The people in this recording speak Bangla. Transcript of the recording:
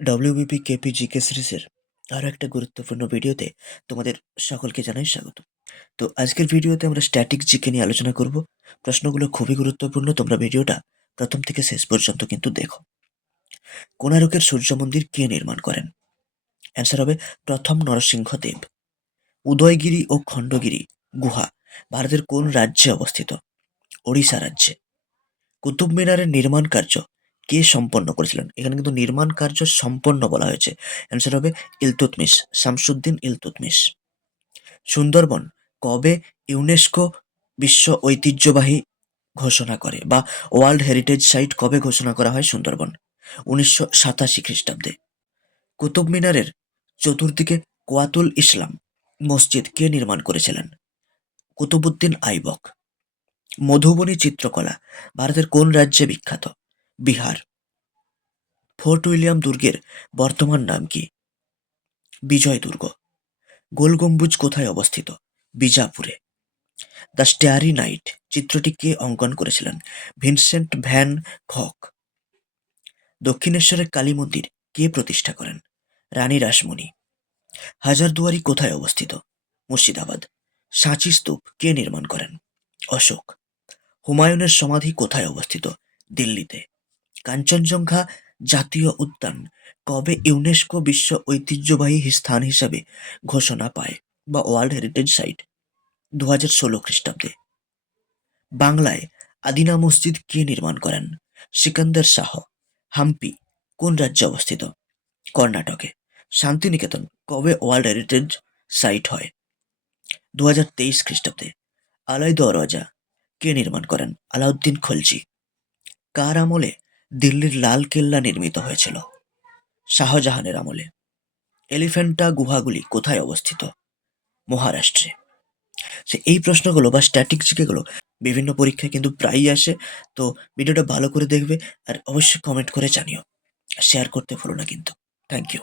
ডব্লিউবিপি কেপি জিকে সিরিজের আরও একটা গুরুত্বপূর্ণ ভিডিওতে তোমাদের সকলকে জানাই স্বাগত। তো আজকের ভিডিওতে আমরা স্ট্যাটিক জিকে নিয়ে আলোচনা করব। প্রশ্নগুলো খুবই গুরুত্বপূর্ণ, তোমরা ভিডিওটা প্রথম থেকে শেষ পর্যন্ত কিন্তু দেখো। কোণারকের সূর্য মন্দির কে নির্মাণ করেন? অ্যান্সার হবে প্রথম নরসিংহদেব। উদয়গিরি ও খণ্ডগিরি গুহা ভারতের কোন রাজ্যে অবস্থিত? ওড়িশা রাজ্যে। কুতুব মিনারের নির্মাণ কার্য কে সম্পন্ন করেছিলেন? এখানে কিন্তু নির্মাণ কার্য সম্পন্ন বলা হয়েছে। অ্যান্সার হবে ইলতুৎমিশ, শামসুদ্দিন ইলতুৎমিশ। সুন্দরবন কবে ইউনেস্কো বিশ্ব ঐতিহ্যবাহী ঘোষণা করে বা ওয়ার্ল্ড হেরিটেজ সাইট কবে ঘোষণা করা হয় সুন্দরবন? 1987 খ্রিস্টাব্দে। কুতুব মিনারের চতুর্দিকে কোয়াতুল ইসলাম মসজিদ কে নির্মাণ করেছিলেন? কুতুবুদ্দিন আইবক। মধুবনী চিত্রকলা ভারতের কোন রাজ্যে বিখ্যাত? বিহার। ফোর্ট উইলিয়াম দুর্গের বর্তমান নাম কি? বিজয় দুর্গ। গোল গম্বুজ কোথায় অবস্থিত? বিজাপুরে। দ্য স্টারি নাইট চিত্রটি কে অঙ্কন করেছিলেন? Vincent van গঘ। দক্ষিণেশ্বরের কালী মন্দির কে প্রতিষ্ঠা করেন? রানী রাসমণি। হাজারদুয়ারি কোথায় অবস্থিত? মুর্শিদাবাদ। সাঁচি স্তূপ কে নির্মাণ করেন? অশোক। হুমায়ুনের সমাধি কোথায় অবস্থিত? দিল্লিতে। কাঞ্চনজঙ্ঘা জাতীয় উদ্যান কবে ইউনেস্কো বিশ্ব ঐতিহ্যবাহী স্থান হিসাবে ঘোষণা পায় বা ওয়ার্ল্ড হেরিটেজ সাইট? 2016 খ্রিস্টাব্দে। বাংলায় আদিনা মসজিদ কে নির্মাণ করেন? সিকান্দার শাহ। হাম্পি কোন রাজ্যে অবস্থিত? কর্ণাটকে। শান্তিনিকেতন কবে ওয়ার্ল্ড হেরিটেজ সাইট হয়? 2023 খ্রিস্টাব্দে। আলাই দরওয়াজা কে নির্মাণ করেন? আলাউদ্দিন খলজি। কার আমলে দিল্লির লাল কেল্লা নির্মিত হয়েছিল? শাহজাহানের আমলে। এলিফ্যান্টা গুহাগুলি কোথায় অবস্থিত? মহারাষ্ট্রে। এই প্রশ্নগুলো বা স্ট্যাটিক জিকেগুলো বিভিন্ন পরীক্ষায় কিন্তু প্রায়ই আসে। তো ভিডিওটা ভালো করে দেখবে আর অবশ্যই কমেন্ট করে জানিও, শেয়ার করতে ভুলো না কিন্তু। Thank you.